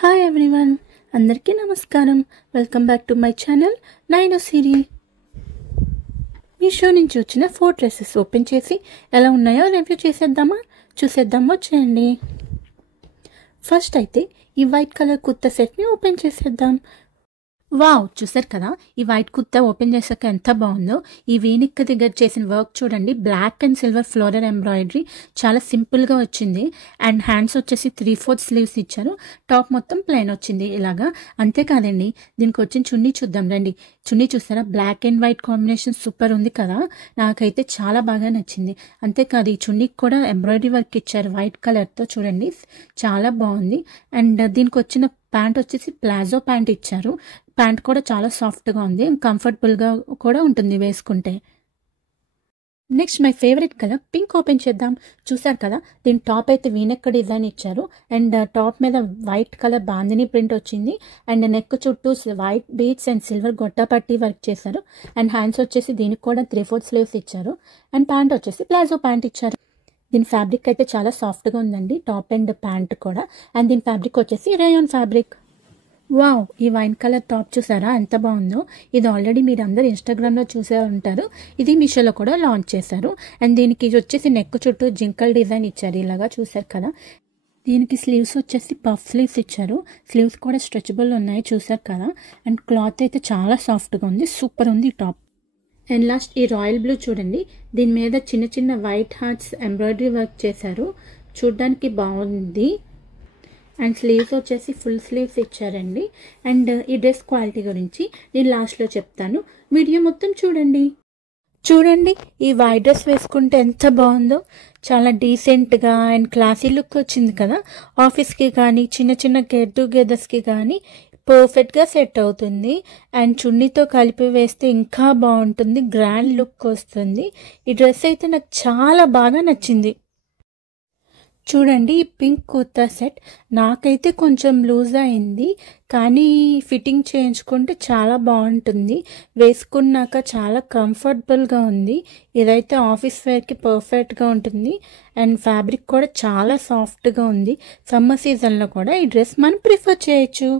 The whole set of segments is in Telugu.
హాయ్ ఎవ్రీవన్, అందరికీ నమస్కారం. Welcome back to my channel Naino Siri. Meesho నుంచి వచ్చిన 4 డ్రెస్సెస్ ఓపెన్ చేసి ఎలా ఉన్నాయో రివ్యూ చూసేద్దామా వచ్చేయండి. ఫస్ట్ అయితే ఈ వైట్ కలర్ కుర్తా సెట్ని ఓపెన్ చేసేద్దాం. వావ్, చూసారు కదా ఈ వైట్ కుర్తా ఓపెన్ చేశాక ఎంత బాగుందో. ఈ వీనిక్ దగ్గర చేసిన వర్క్ చూడండి, black and silver floral embroidery చాలా సింపుల్గా వచ్చింది. అండ్ హ్యాండ్స్ వచ్చేసి 3/4 స్లీవ్స్ ఇచ్చారు. టాప్ మొత్తం ప్లెయిన్ వచ్చింది ఇలాగా. అంతేకాదండి, దీనికి వచ్చిన చున్నీ చూద్దాం రండి. చున్నీ చూసారా, black and white combination super ఉంది కదా, నాకైతే చాలా బాగా నచ్చింది. అంతేకాదు ఈ చున్నీకి కూడా ఎంబ్రాయిడరీ వర్క్ ఇచ్చారు వైట్ కలర్తో, చూడండి చాలా బాగుంది. అండ్ దీనికి వచ్చిన ప్యాంట్ వచ్చేసి ప్లాజో ప్యాంట్ ఇచ్చారు. ప్యాంట్ కూడా చాలా సాఫ్ట్గా ఉంది, కంఫర్టబుల్గా కూడా ఉంటుంది వేసుకుంటే. Next my favourite colour pink open చేద్దాం. చూసారు కదా, దీని టాప్ అయితే వీనెక్ డిజైన్ ఇచ్చారు. అండ్ టాప్ మీద వైట్ కలర్ బాందిని ప్రింట్ వచ్చింది. అండ్ నెక్ చుట్టూ white beads and silver Gotta పట్టి వర్క్ చేశారు. అండ్ హ్యాండ్స్ వచ్చేసి దీనికి కూడా 3/4 స్లీవ్స్ ఇచ్చారు. అండ్ ప్యాంట్ వచ్చేసి ప్లాజో ప్యాంట్ ఇచ్చారు. దీని ఫ్యాబ్రిక్ అయితే చాలా సాఫ్ట్గా ఉందండి, టాప్ అండ్ ప్యాంట్ కూడా. అండ్ దీని ఫ్యాబ్రిక్ వచ్చేసి రేయాన్ ఫ్యాబ్రిక్. వావ్, ఈ వైన్ కలర్ టాప్ చూసారా ఎంత బాగుందో. ఇది ఆల్రెడీ మీరు అందరు ఇన్స్టాగ్రామ్లో చూసే ఉంటారు. ఇది మీషోలో కూడా లాంచ్ చేశారు. అండ్ దీనికి వచ్చేసి నెక్ చుట్టూ జింకల్ డిజైన్ ఇచ్చారు ఇలాగా, చూసారు కదా. దీనికి స్లీవ్స్ వచ్చేసి పఫ్ స్లీవ్స్ ఇచ్చారు. స్లీవ్స్ కూడా స్ట్రెచబుల్ ఉన్నాయి, చూసారు కదా. అండ్ క్లాత్ అయితే చాలా సాఫ్ట్గా ఉంది, సూపర్ ఉంది ఈ టాప్. అండ్ లాస్ట్ ఈ రాయల్ బ్లూ చూడండి, దీని మీద చిన్న చిన్న వైట్ హార్ట్స్ ఎంబ్రాయిడరీ వర్క్ చేశారు, చూడ్డానికి బాగుంది. అండ్ స్లీవ్స్ వచ్చేసి ఫుల్ స్లీవ్స్ ఇచ్చారండి. అండ్ ఈ డ్రెస్ క్వాలిటీ గురించి నేను లాస్ట్లో చెప్తాను, వీడియో మొత్తం చూడండి. ఈ వైట్ డ్రెస్ వేసుకుంటే ఎంత బాగుందో, చాలా డీసెంట్గా అండ్ క్లాసీ లుక్ వచ్చింది కదా. ఆఫీస్కి కానీ చిన్న చిన్న గెట్ టుగెదర్స్కి కానీ పర్ఫెక్ట్గా సెట్ అవుతుంది. అండ్ చున్నీతో కలిపి వేస్తే ఇంకా బాగుంటుంది, గ్రాండ్ లుక్ వస్తుంది. ఈ డ్రెస్ అయితే నాకు చాలా బాగా నచ్చింది. చూడండి ఈ పింక్ కుర్తా సెట్ నాకైతే కొంచెం లూజ్ అయింది, కానీ ఫిట్టింగ్ చేయించుకుంటే చాలా బాగుంటుంది. వేసుకున్నాక చాలా కంఫర్టబుల్గా ఉంది. ఇదైతే ఆఫీస్ వేర్కి పర్ఫెక్ట్గా ఉంటుంది. అండ్ ఫ్యాబ్రిక్ కూడా చాలా సాఫ్ట్గా ఉంది. సమ్మర్ సీజన్లో కూడా ఈ డ్రెస్ మనం ప్రిఫర్ చేయొచ్చు.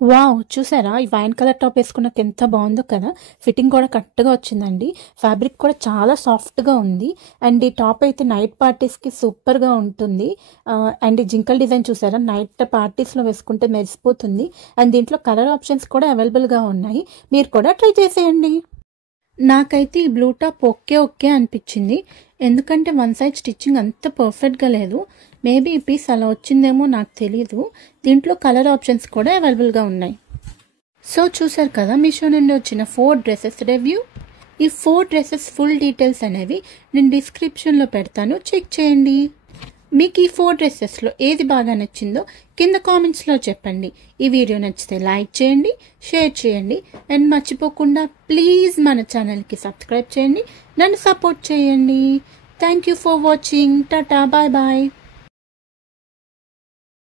వావ్, చూసారా ఈ వైన్ కలర్ టాప్ వేసుకున్నాక ఎంత బాగుందో కదా. ఫిట్టింగ్ కూడా కరెక్ట్గా వచ్చిందండి. ఫ్యాబ్రిక్ కూడా చాలా సాఫ్ట్గా ఉంది. అండ్ ఈ టాప్ అయితే నైట్ పార్టీస్కి సూపర్గా ఉంటుంది. అండ్ ఈ జింకల్ డిజైన్ చూసారా, నైట్ పార్టీస్లో వేసుకుంటే మెరిసిపోతుంది. అండ్ దీంట్లో కలర్ ఆప్షన్స్ కూడా అవైలబుల్గా ఉన్నాయి, మీరు కూడా ట్రై చేసేయండి. నాకైతే ఈ బ్లూ టాప్ ఓకే అనిపించింది, ఎందుకంటే వన్ సైడ్ స్టిచ్చింగ్ అంత పర్ఫెక్ట్గా లేదు. మేబీ ఈ పీస్ అలా వచ్చిందేమో నాకు తెలీదు. దీంట్లో కలర్ ఆప్షన్స్ కూడా అవైలబుల్గా ఉన్నాయి. సో చూసారు కదా మీషో నుండి వచ్చిన 4 డ్రెస్సెస్ రివ్యూ. ఈ 4 డ్రెస్సెస్ ఫుల్ డీటెయిల్స్ అనేవి నేను డిస్క్రిప్షన్లో పెడతాను, చెక్ చేయండి. మీకు ఈ 4 డ్రెస్సెస్లో ఏది బాగా నచ్చిందో కింద కామెంట్స్లో చెప్పండి. ఈ వీడియో నచ్చితే లైక్ చేయండి, షేర్ చేయండి. అండ్ మర్చిపోకుండా ప్లీజ్ మన ఛానల్కి సబ్స్క్రైబ్ చేయండి, నన్ను సపోర్ట్ చేయండి. Thank you for watching. Tata, bye bye.